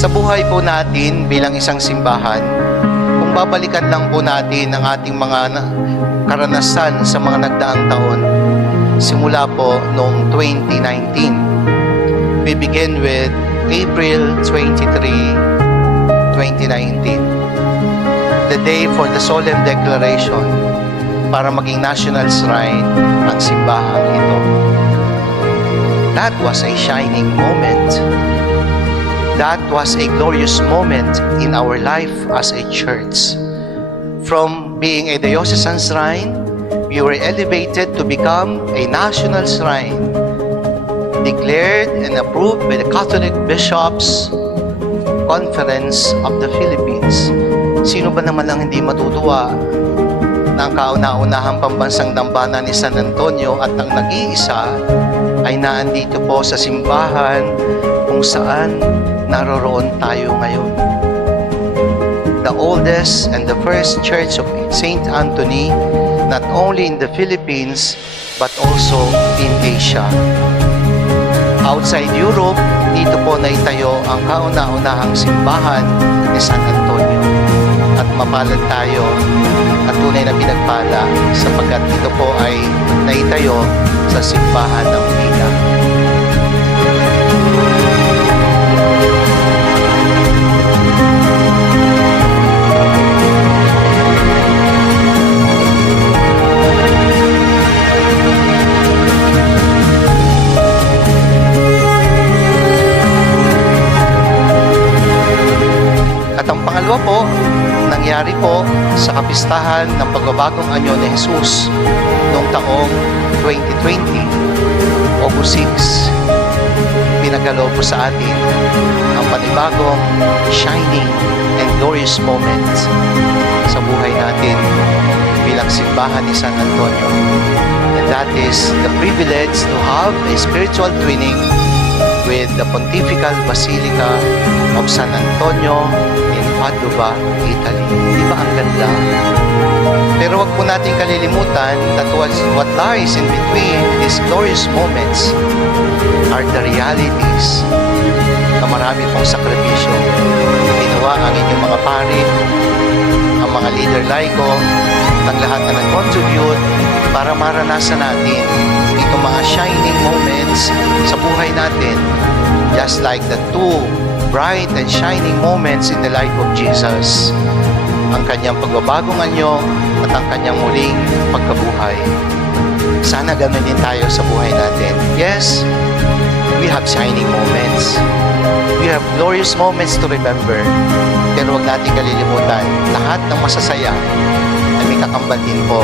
Sa buhay po natin bilang isang simbahan, kung babalikan lang po natin ang ating mga karanasan sa mga nagdaang taon, simula po noong 2019. We begin with April 23, 2019. The day for the solemn declaration para maging national shrine ang simbahang ito. That was a shining moment. That was a glorious moment in our life as a church. From being a diocesan shrine, we were elevated to become a national shrine, declared and approved by the Catholic Bishops' Conference of the Philippines. Sino ba naman ang hindi matutuwa na ang kauna-unahang pambansang dambana ni San Antonio at ang nag-iisa ay naandito po sa simbahan kung saan naroroon tayo ngayon. The oldest and the first church of St. Anthony, not only in the Philippines but also in Asia. Outside Europe, dito po naitayo ang kauna-unahang simbahan ni San Antonio. At mapalad tayo at tunay na pinagpala sapagkat ito po ay naitayo sa simbahan ng Pila. At ang pangalawa po, nangyari po sa kapistahan ng pagbabagong anyo ni Jesus noong taong 2020, August 6. Pinagkaloob po sa atin ang panibagong, shining, and glorious moment sa buhay natin bilang simbahan ni San Antonio. And that is the privilege to have a spiritual twinning with the Pontifical Basilica of San Antonio in Padova, Italy. Di ba ang ganda? Pero wag po natin kalilimutan that what lies in between these glorious moments are the realities na marami pong sakripisyo na ginawa ang inyong mga pari, ang mga leader laiko, ang lahat na nag-contribute para maranasan natin itong mga shining moments sa buhay natin, just like the two bright and shining moments in the life of Jesus, ang kanyang pagbabagong anyo at ang kanyang muling pagkabuhay. Sana ganoon din tayo sa buhay natin. Yes, we have shining moments. We have glorious moments to remember. Pero huwag natin kalilimutan, lahat ng masasaya ay may kakambal din po.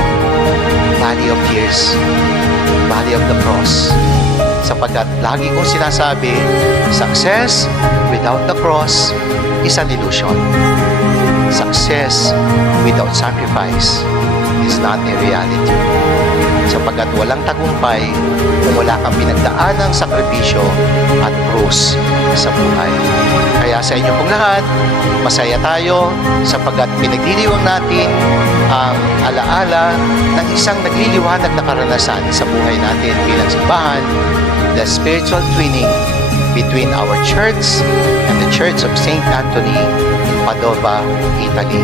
Valley of Tears, Valley of the Cross. Sapagkat lagi kong sinasabi, success without the cross is an illusion. Success without sacrifice is not a reality. Sapagkat walang tagumpay kung wala kang pinagdaanang sakripisyo at krus sa buhay. Kaya sa inyo pong lahat, masaya tayo sapagkat pinagdiriwang natin ang alaala ng isang nagliliwanag na karanasan sa buhay natin bilang simbahan, the spiritual twinning between our church and the Church of St. Anthony in Padova, Italy.